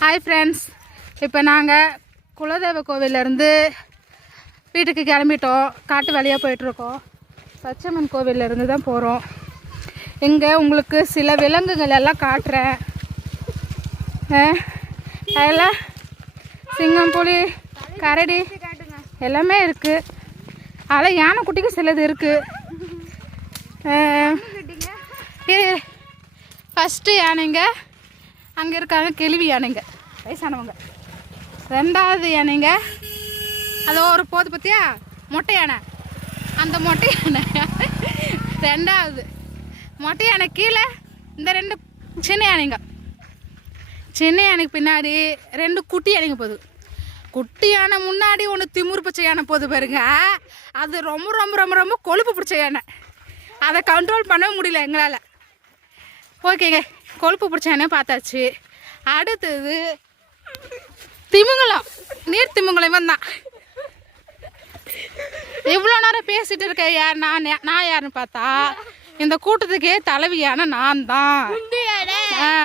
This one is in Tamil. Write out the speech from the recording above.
ஹாய் ஃப்ரெண்ட்ஸ், இப்போ நாங்கள் குலதெய்வ கோவிலேருந்து வீட்டுக்கு கிளம்பிட்டோம். காட்டு வழியாக போயிட்டுருக்கோம். பச்சையம்மன் கோவிலேருந்து தான் போகிறோம். இங்கே உங்களுக்கு சில விலங்குகள் எல்லாம் காட்டுறேன். அதெல்லாம் சிங்கம், புலி, கரடி எல்லாமே இருக்குது. அதில் யானை குட்டிக்கு சிலது இருக்குது. ஃபஸ்ட்டு யானைங்க அங்கே இருக்காங்க, கிழவி யானைங்க, வயசானவங்க. ரெண்டாவது யானைங்க அது ஒரு போது பார்த்தியா, மொட்டை யானை. அந்த மொட்டை யானை ரெண்டாவது. மொட்டை யானை கீழே இந்த ரெண்டு சின்ன யானைங்க. சின்ன யானைக்கு பின்னாடி ரெண்டு குட்டி யானைங்க போகுது. குட்டி யானை முன்னாடி ஒன்று திமுரு பிடிச்ச யானை போகுது பாருங்க. அது ரொம்ப ரொம்ப ரொம்ப ரொம்ப கொழுப்பு பிடிச்ச யானை. அதை கண்ட்ரோல் பண்ண முடியல எங்களால். ஓகேங்க, கொழுப்பு பிடிச்ச யானை பார்த்தாச்சு. அடுத்தது திமிங்கலம், நீர் திமிங்கலம் தான். இவ்வளோ நேரம் பேசிட்டு இருக்க யார்? நான் யாருன்னு பார்த்தா இந்த கூட்டத்துக்கே தலைவியான நான் தான்.